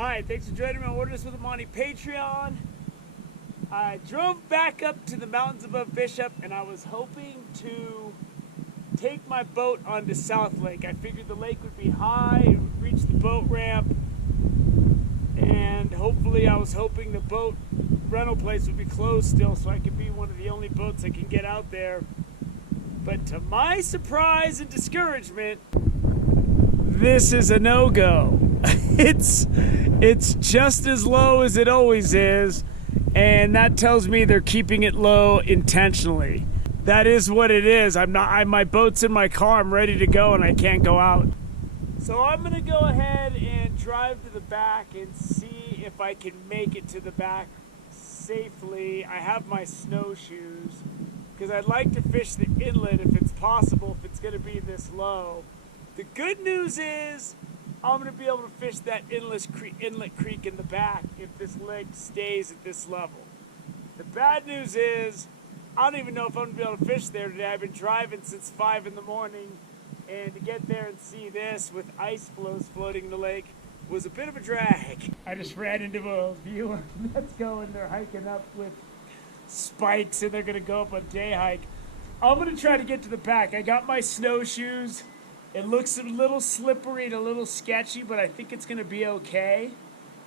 Hi, thanks for joining me on Orders with Amani Patreon. I drove back up to the mountains above Bishop and I was hoping to take my boat onto Southlake. I figured the lake would be high, it would reach the boat ramp, and hopefully I was hoping the boat rental place would be closed still so I could be one of the only boats that can get out there. But to my surprise and discouragement, this is a no-go. It's just as low as it always is, and that tells me they're keeping it low intentionally. That is what it is. My boat's in my car, I'm ready to go, and I can't go out. So I'm gonna go ahead and drive to the back and see if I can make it to the back safely. I have my snowshoes, because I'd like to fish the inlet if it's possible, if it's gonna be this low. The good news is I'm going to be able to fish that Inlet Creek in the back if this lake stays at this level. The bad news is I don't even know if I'm going to be able to fish there today. I've been driving since 5 in the morning, and to get there and see this with ice floes floating in the lake was a bit of a drag. I just ran into a viewer that's going, they're hiking up with spikes and they're going to go up a day hike. I'm going to try to get to the back. I got my snowshoes. It looks a little slippery and a little sketchy, but I think it's going to be okay.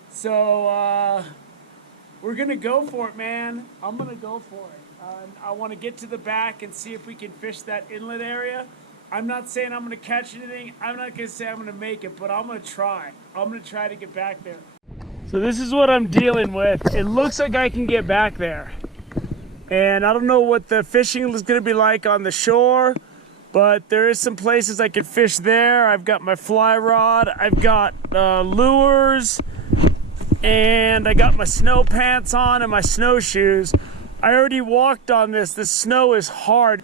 So we're going to go for it, man. I'm going to go for it. I want to get to the back and see if we can fish that inlet area. I'm not saying I'm going to catch anything. I'm not going to say I'm going to make it, but I'm going to try. I'm going to try to get back there. So this is what I'm dealing with. It looks like I can get back there. And I don't know what the fishing is going to be like on the shore, but there is some places I can fish there. I've got my fly rod, I've got lures, and I got my snow pants on and my snowshoes. I already walked on this. The snow is hard,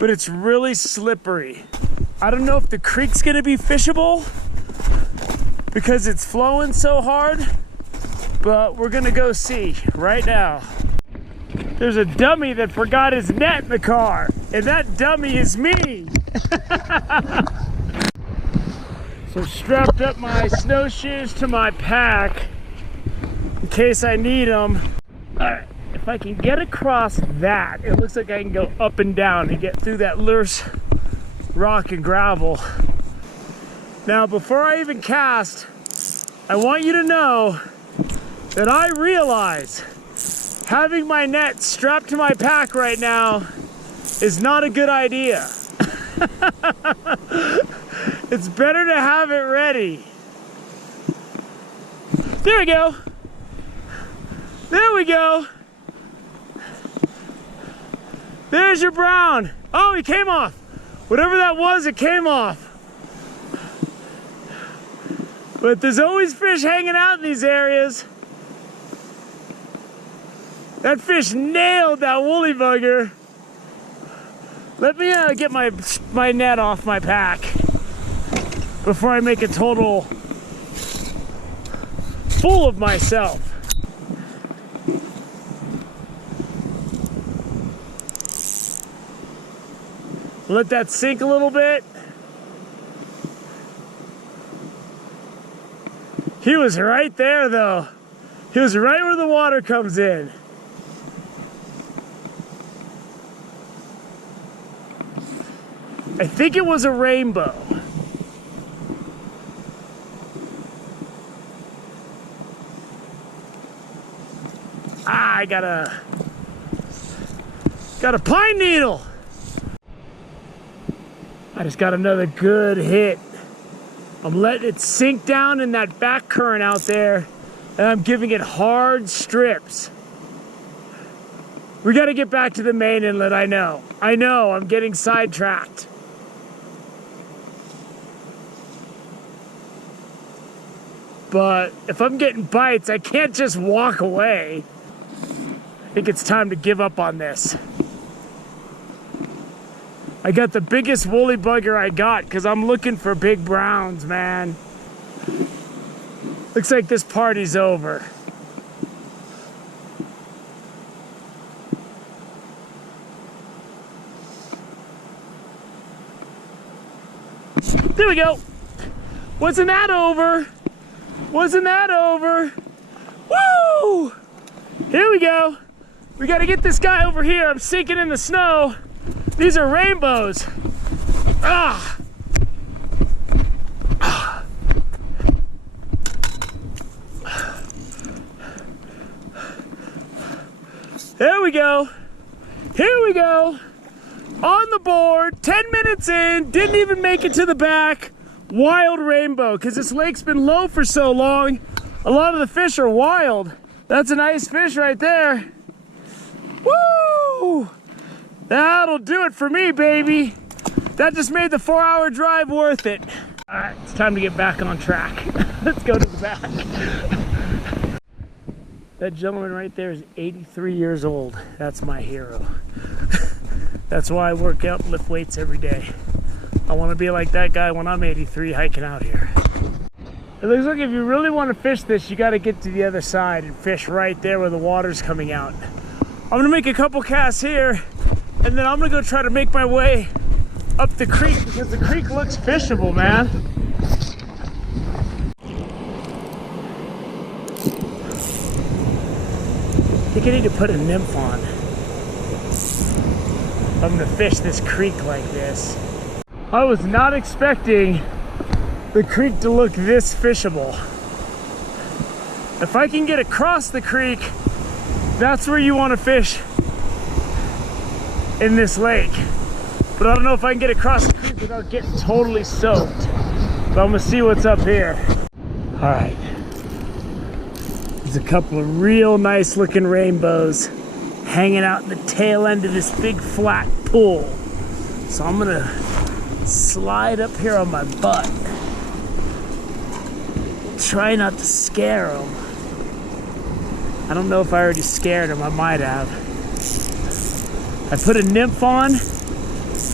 but it's really slippery. I don't know if the creek's gonna be fishable because it's flowing so hard, but we're gonna go see right now. There's a dummy that forgot his net in the car, and that dummy is me. So strapped up my snowshoes to my pack in case I need them. All right, if I can get across that, it looks like I can go up and down and get through that loose rock and gravel. Now, before I even cast, I want you to know that I realize having my net strapped to my pack right now is not a good idea. It's better to have it ready. There we go. There we go. There's your brown. Oh, he came off. Whatever that was, it came off. But there's always fish hanging out in these areas. That fish nailed that woolly bugger. Let me get my net off my pack before I make a total fool of myself. Let that sink a little bit. He was right there though. He was right where the water comes in. I think it was a rainbow. I got a pine needle. I just got another good hit. I'm letting it sink down in that back current out there, and I'm giving it hard strips. We got to get back to the main inlet, I know, I'm getting sidetracked. But if I'm getting bites, I can't just walk away. I think it's time to give up on this. I got the biggest woolly bugger I got because I'm looking for big browns, man. Looks like this party's over. There we go. Wasn't that over? Wasn't that over? Woo! Here we go. We got to get this guy over here. I'm sinking in the snow. These are rainbows. Ah! There we go. Here we go. On the board, 10 minutes in, didn't even make it to the back. Wild rainbow, because this lake's been low for so long. A lot of the fish are wild. That's a nice fish right there. Woo! That'll do it for me, baby. That just made the 4-hour drive worth it. All right, it's time to get back on track. Let's go to the back. That gentleman right there is 83 years old. That's my hero. That's why I work out and lift weights every day. I want to be like that guy when I'm 83 hiking out here. It looks like if you really want to fish this, you got to get to the other side and fish right there where the water's coming out. I'm going to make a couple casts here, and then I'm going to go try to make my way up the creek because the creek looks fishable, man. I think I need to put a nymph on. I'm gonna fish this creek like this. I was not expecting the creek to look this fishable. If I can get across the creek, that's where you want to fish in this lake. But I don't know if I can get across the creek without getting totally soaked. But I'm gonna see what's up here. All right. There's a couple of real nice looking rainbows hanging out in the tail end of this big flat pool. So I'm gonna slide up here on my butt. Try not to scare them. I don't know if I already scared them, I might have. I put a nymph on.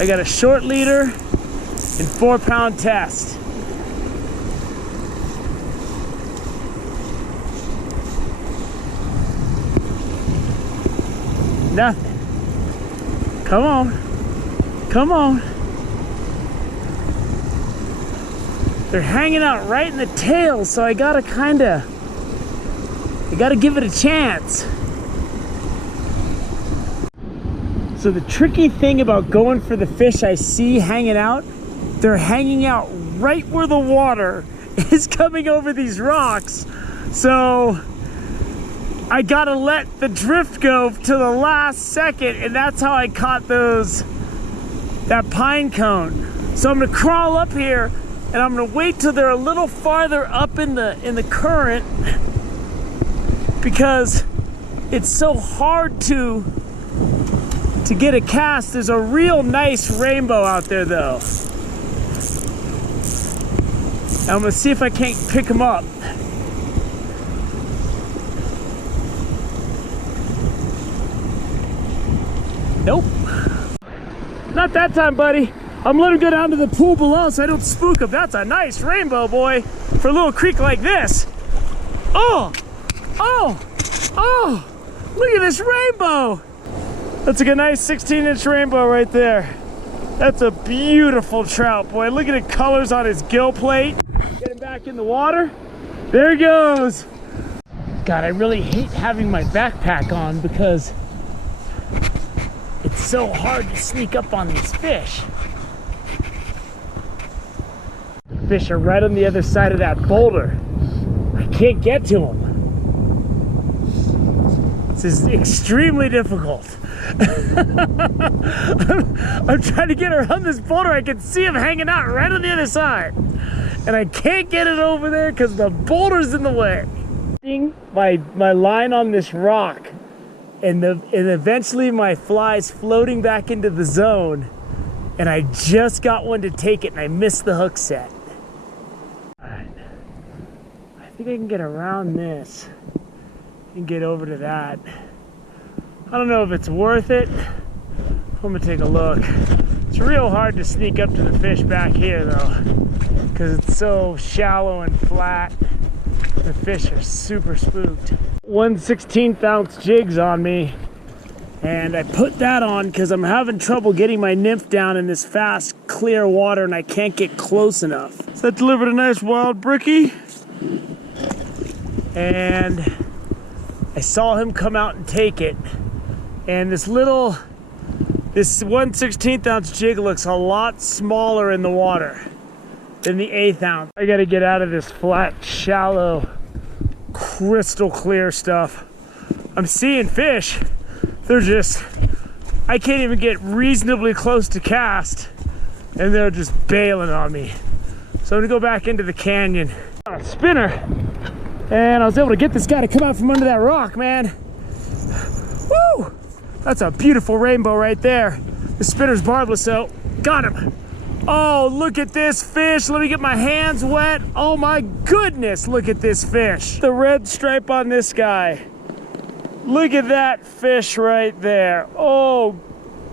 I got a short leader and 4-pound test. Nothing. Come on. Come on. They're hanging out right in the tail, so I gotta give it a chance. So the tricky thing about going for the fish I see hanging out, they're hanging out right where the water is coming over these rocks. So I gotta let the drift go to the last second, and that's how I caught that pine cone. So I'm gonna crawl up here, and I'm gonna wait till they're a little farther up in the current, because it's so hard to get a cast. There's a real nice rainbow out there though. And I'm gonna see if I can't pick them up. Nope. Not that time, buddy. I'm letting him go down to the pool below so I don't spook him. That's a nice rainbow, boy, for a little creek like this. Oh! Oh! Oh! Look at this rainbow! That's like a nice 16-inch rainbow right there. That's a beautiful trout, boy. Look at the colors on his gill plate. Get him back in the water. There he goes. God, I really hate having my backpack on because it's so hard to sneak up on these fish. The fish are right on the other side of that boulder. I can't get to them. This is extremely difficult. I'm trying to get around this boulder. I can see him hanging out right on the other side. And I can't get it over there because the boulder's in the way. My line on this rock, and eventually my fly's floating back into the zone, and I just got one to take it and I missed the hook set. All right. I think I can get around this and get over to that. I don't know if it's worth it. I'm gonna take a look. It's real hard to sneak up to the fish back here though, because it's so shallow and flat. The fish are super spooked. 1/16 ounce jigs on me, and I put that on because I'm having trouble getting my nymph down in this fast, clear water, and I can't get close enough. So that delivered a nice wild brookie. and I saw him come out and take it. And this 1/16 ounce jig looks a lot smaller in the water than the 1/8 ounce. I gotta get out of this flat, shallow, crystal clear stuff. I'm seeing fish. They're just, I can't even get reasonably close to cast, and they're just bailing on me. So I'm gonna go back into the canyon. On a spinner, and I was able to get this guy to come out from under that rock, man. Woo! That's a beautiful rainbow right there. The spinner's barbless, so got him. Oh, look at this fish. Let me get my hands wet. Oh my goodness, look at this fish. The red stripe on this guy. Look at that fish right there. Oh,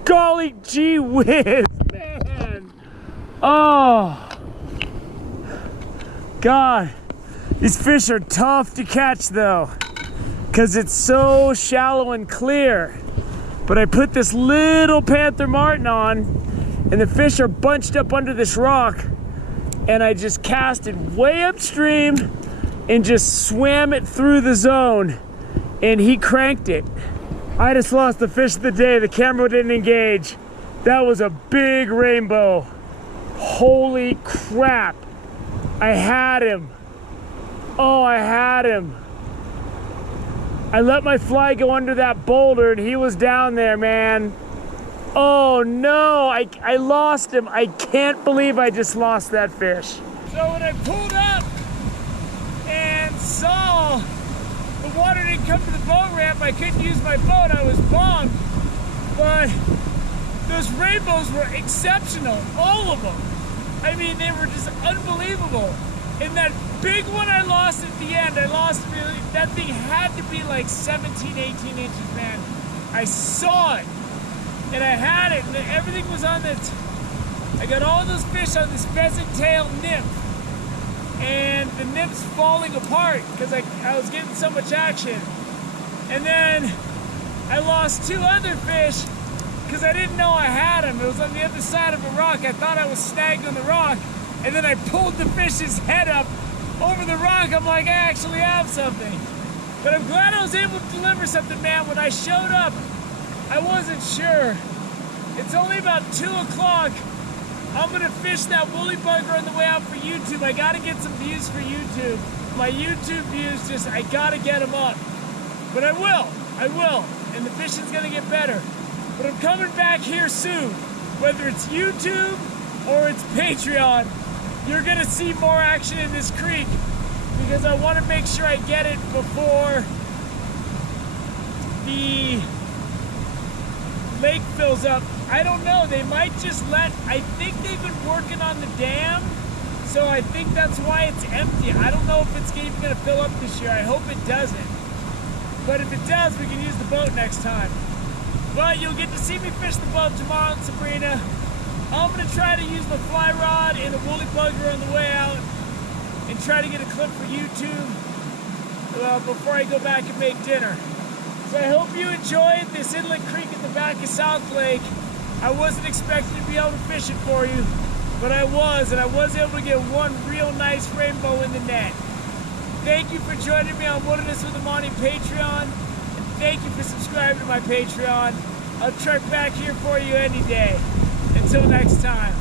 golly gee whiz, man. Oh, God. These fish are tough to catch though, because it's so shallow and clear. But I put this little Panther Martin on, and the fish are bunched up under this rock, and I just casted way upstream and just swam it through the zone, and he cranked it. I just lost the fish of the day. The camera didn't engage. That was a big rainbow. Holy crap. I had him. Oh, I had him. I let my fly go under that boulder, and he was down there, man. Oh no, I lost him. I can't believe I just lost that fish. So when I pulled up and saw the water didn't come to the boat ramp, I couldn't use my boat. I was bummed. But those rainbows were exceptional, all of them. I mean, they were just unbelievable. And that big one I lost at the end, really, that thing had to be like 17, 18 inches, man. I saw it, and I had it, and everything was on it. I got all those fish on this pheasant tail nymph, and the nymph's falling apart because I was getting so much action. And then I lost 2 other fish because I didn't know I had them. It was on the other side of a rock. I thought I was snagged on the rock. And then I pulled the fish's head up over the rock. I'm like, I actually have something. But I'm glad I was able to deliver something, man. When I showed up, I wasn't sure. It's only about 2 o'clock. I'm gonna fish that woolly bugger on the way out for YouTube. I gotta get some views for YouTube. My YouTube views, I gotta get them up. But I will. And the fishing's gonna get better. But I'm coming back here soon. Whether it's YouTube or it's Patreon, you're gonna see more action in this creek because I want to make sure I get it before the lake fills up. I don't know, they might just I think they've been working on the dam, so I think that's why it's empty. I don't know if it's even gonna fill up this year. I hope it doesn't. But if it does, we can use the boat next time. But you'll get to see me fish the boat tomorrow in Sabrina. I'm gonna try to use my fly rod and a woolly bugger on the way out and try to get a clip for YouTube before I go back and make dinner. So I hope you enjoyed this Inlet Creek in the back of Southlake. I wasn't expecting to be able to fish it for you, but I was, and I was able to get one real nice rainbow in the net. Thank you for joining me on Wilderness with Amani Patreon, and thank you for subscribing to my Patreon. I'll truck back here for you any day. Until next time.